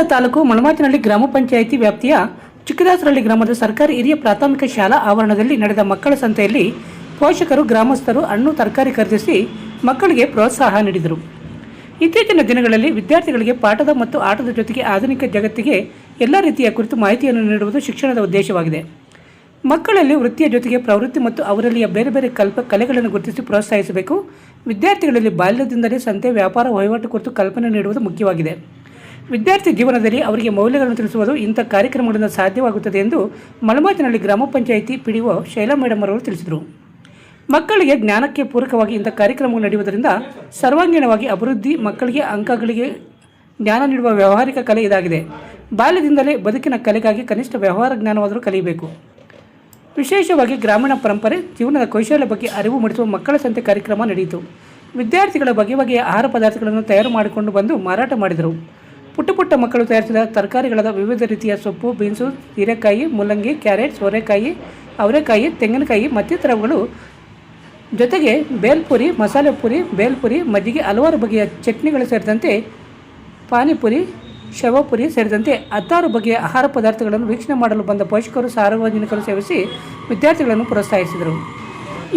ಶಿವಮೊಗ್ಗ ತಾಲೂಕು ಮಳಮಾಚಿನಹಳ್ಳಿ ಗ್ರಾಮ ಪಂಚಾಯಿತಿ ವ್ಯಾಪ್ತಿಯ ಚಿಕ್ಕದಾಸರಹಳ್ಳಿ ಗ್ರಾಮದ ಸರ್ಕಾರಿ ಹಿರಿಯ ಪ್ರಾಥಮಿಕ ಶಾಲಾ ಆವರಣದಲ್ಲಿ ನಡೆದ ಮಕ್ಕಳ ಸಂತೆಯಲ್ಲಿ ಪೋಷಕರು ಗ್ರಾಮಸ್ಥರು ಹಣ್ಣು ತರಕಾರಿ ಖರೀದಿಸಿ ಮಕ್ಕಳಿಗೆ ಪ್ರೋತ್ಸಾಹ ನೀಡಿದರು. ಇತ್ತೀಚಿನ ದಿನಗಳಲ್ಲಿ ವಿದ್ಯಾರ್ಥಿಗಳಿಗೆ ಪಾಠದ ಮತ್ತು ಆಟದ ಜೊತೆಗೆ ಆಧುನಿಕ ಜಗತ್ತಿಗೆ ಎಲ್ಲ ರೀತಿಯ ಕುರಿತು ಮಾಹಿತಿಯನ್ನು ನೀಡುವುದು ಶಿಕ್ಷಣದ ಉದ್ದೇಶವಾಗಿದೆ. ಮಕ್ಕಳಲ್ಲಿ ವೃತ್ತಿಯ ಜೊತೆಗೆ ಪ್ರವೃತ್ತಿ ಮತ್ತು ಅವರಲ್ಲಿಯ ಬೇರೆ ಬೇರೆ ಕಲೆಗಳನ್ನು ಗುರುತಿಸಿ ಪ್ರೋತ್ಸಾಹಿಸಬೇಕು. ವಿದ್ಯಾರ್ಥಿಗಳಲ್ಲಿ ಬಾಲ್ಯದಿಂದಲೇ ಸಂತೆ ವ್ಯಾಪಾರ ವಹಿವಾಟು ಕುರಿತು ಕಲ್ಪನೆ ನೀಡುವುದು ಮುಖ್ಯವಾಗಿದೆ. ವಿದ್ಯಾರ್ಥಿ ಜೀವನದಲ್ಲಿ ಅವರಿಗೆ ಮೌಲ್ಯಗಳನ್ನು ತಿಳಿಸುವುದು ಇಂಥ ಕಾರ್ಯಕ್ರಮಗಳಿಂದ ಸಾಧ್ಯವಾಗುತ್ತದೆ ಎಂದು ಮಳಮಾಚಿನಹಳ್ಳಿ ಗ್ರಾಮ ಪಂಚಾಯಿತಿ ಪಿಡಿಒ ಶೈಲಾ ಮೇಡಮ್ ಅವರು ತಿಳಿಸಿದರು. ಮಕ್ಕಳಿಗೆ ಜ್ಞಾನಕ್ಕೆ ಪೂರಕವಾಗಿ ಇಂಥ ಕಾರ್ಯಕ್ರಮಗಳು ನಡೆಯುವುದರಿಂದ ಸರ್ವಾಂಗೀಣವಾಗಿ ಅಭಿವೃದ್ಧಿ. ಮಕ್ಕಳಿಗೆ ಅಂಕಗಳಿಗೆ ಜ್ಞಾನ ನೀಡುವ ವ್ಯಾವಹಾರಿಕ ಕಲೆ ಇದಾಗಿದೆ. ಬಾಲ್ಯದಿಂದಲೇ ಬದುಕಿನ ಕಲೆಗಾಗಿ ಕನಿಷ್ಠ ವ್ಯವಹಾರ ಜ್ಞಾನವಾದರೂ ಕಲಿಯಬೇಕು. ವಿಶೇಷವಾಗಿ ಗ್ರಾಮೀಣ ಪರಂಪರೆ, ಜೀವನದ ಕೌಶಲ್ಯ ಬಗ್ಗೆ ಅರಿವು ಮೂಡಿಸುವ ಮಕ್ಕಳ ಸಂತೆ ಕಾರ್ಯಕ್ರಮ ನಡೆಯಿತು. ವಿದ್ಯಾರ್ಥಿಗಳ ಬಗೆ ಬಗೆಯ ಆಹಾರ ಪದಾರ್ಥಗಳನ್ನು ತಯಾರು ಮಾಡಿಕೊಂಡು ಬಂದು ಮಾರಾಟ ಮಾಡಿದರು. ಪುಟ್ಟ ಮಕ್ಕಳು ತಯಾರಿಸಿದ ತರಕಾರಿಗಳಾದ ವಿವಿಧ ರೀತಿಯ ಸೊಪ್ಪು, ಬೀನ್ಸು, ಹೀರೆಕಾಯಿ, ಮೂಲಂಗಿ, ಕ್ಯಾರೆಟ್, ಸೋರೆಕಾಯಿ, ಅವರೆಕಾಯಿ, ತೆಂಗಿನಕಾಯಿ ಮತ್ತಿತರಗಳು ಜೊತೆಗೆ ಬೇಲ್ಪುರಿ, ಮಸಾಲೆ ಪುರಿ, ಬೇಲ್ಪುರಿ, ಮಜ್ಜಿಗೆ, ಹಲವಾರು ಬಗೆಯ ಚಟ್ನಿಗಳು ಸೇರಿದಂತೆ ಪಾನಿಪುರಿ, ಶವಪುರಿ ಸೇರಿದಂತೆ 16 ಬಗೆಯ ಆಹಾರ ಪದಾರ್ಥಗಳನ್ನು ವೀಕ್ಷಣೆ ಮಾಡಲು ಬಂದ ಪೋಷಕರು, ಸಾರ್ವಜನಿಕರು ಸೇವಿಸಿ ವಿದ್ಯಾರ್ಥಿಗಳನ್ನು ಪ್ರೋತ್ಸಾಹಿಸಿದರು.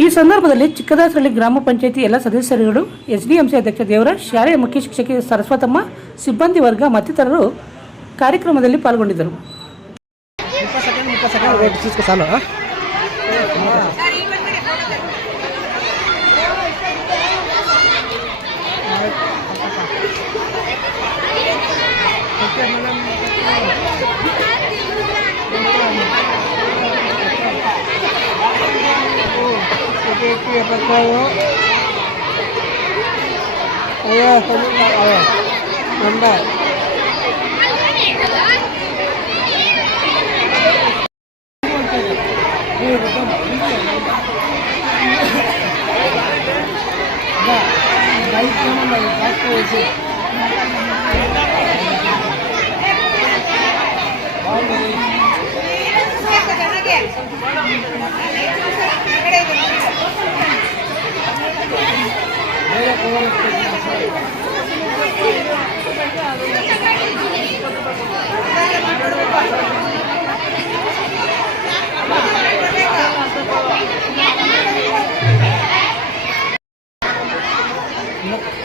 ಈ ಸಂದರ್ಭದಲ್ಲಿ ಚಿಕ್ಕದಾಸರಹಳ್ಳಿ ಗ್ರಾಮ ಪಂಚಾಯಿತಿ ಎಲ್ಲ ಸದಸ್ಯರುಗಳು, ಎಸ್ಡಿಎಂಸಿ ಅಧ್ಯಕ್ಷ ದೇವರಾಜ್, ಶಾಲೆಯ ಮುಖ್ಯ ಶಿಕ್ಷಕಿ ಸರಸ್ವತಮ್ಮ, ಸಿಬ್ಬಂದಿ ವರ್ಗ ಮತ್ತಿತರರು ಕಾರ್ಯಕ್ರಮದಲ್ಲಿ ಪಾಲ್ಗೊಂಡಿದ್ದರು.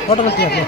ಫೋಟೋ ಬರ್ತೀವಿ.